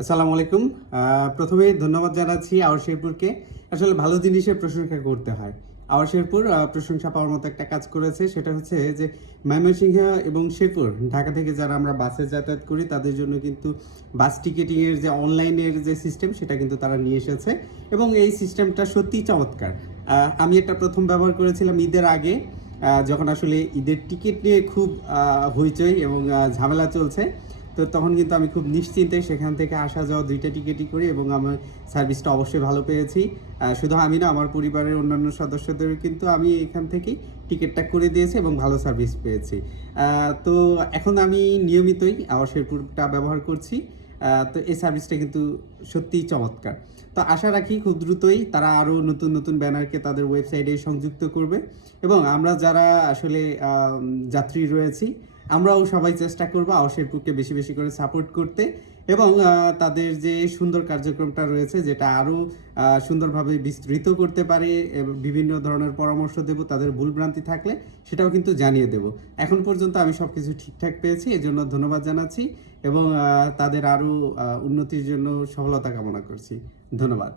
আসসালামু আলাইকুম। আহ, প্রথমেই ধন্যবাদ জানাচ্ছি আওয়ার শেরপুরকে। আসলে ভালো জিনিসের প্রশংসা করতে হয়। আওয়ার শেরপুর প্রশংসা পাওয়ার মতো একটা কাজ করেছে। সেটা হচ্ছে যে ময়মনসিংহ এবং শেরপুর ঢাকা থেকে যারা আমরা বাসে যাতায়াত করি তাদের জন্য কিন্তু বাস টিকেটিংয়ের যে অনলাইনের যে সিস্টেম সেটা কিন্তু তারা নিয়ে এসেছে। এবং এই সিস্টেমটা সত্যিই চমৎকার। আমি এটা প্রথম ব্যবহার করেছিলাম ঈদের আগে। যখন আসলে ঈদের টিকিট নিয়ে খুব হইচই এবং ঝামেলা চলছে তো তখন কিন্তু আমি খুব নিশ্চিন্তে সেখান থেকে আসা যাওয়া দুইটা টিকিটই করি এবং আমার সার্ভিসটা অবশ্যই ভালো পেয়েছি। শুধু আমি না, আমার পরিবারের অন্যান্য সদস্যদের কিন্তু আমি এখান থেকেই টিকিটটা করে দিয়েছি এবং ভালো সার্ভিস পেয়েছি। তো এখন আমি নিয়মিতই শেরপুরটা ব্যবহার করছি। তো এই সার্ভিসটা কিন্তু সত্যিই চমৎকার। তো আশা রাখি খুব দ্রুতই তারা আরও নতুন নতুন ব্যানারকে তাদের ওয়েবসাইটে সংযুক্ত করবে। এবং আমরা যারা আসলে যাত্রী রয়েছি আমরাও সবাই চেষ্টা করব আওশেরপুরকে বেশি বেশি করে সাপোর্ট করতে এবং তাদের যে সুন্দর কার্যক্রমটা রয়েছে যেটা আরও সুন্দরভাবে বিস্তৃত করতে পারে বিভিন্ন ধরনের পরামর্শ দেব, তাদের ভুলভ্রান্তি থাকলে সেটাও কিন্তু জানিয়ে দেব। এখন পর্যন্ত আমি সব কিছু ঠিকঠাক পেয়েছি, এজন্য ধন্যবাদ জানাচ্ছি এবং তাদের আরও উন্নতির জন্য সফলতা কামনা করছি। ধন্যবাদ।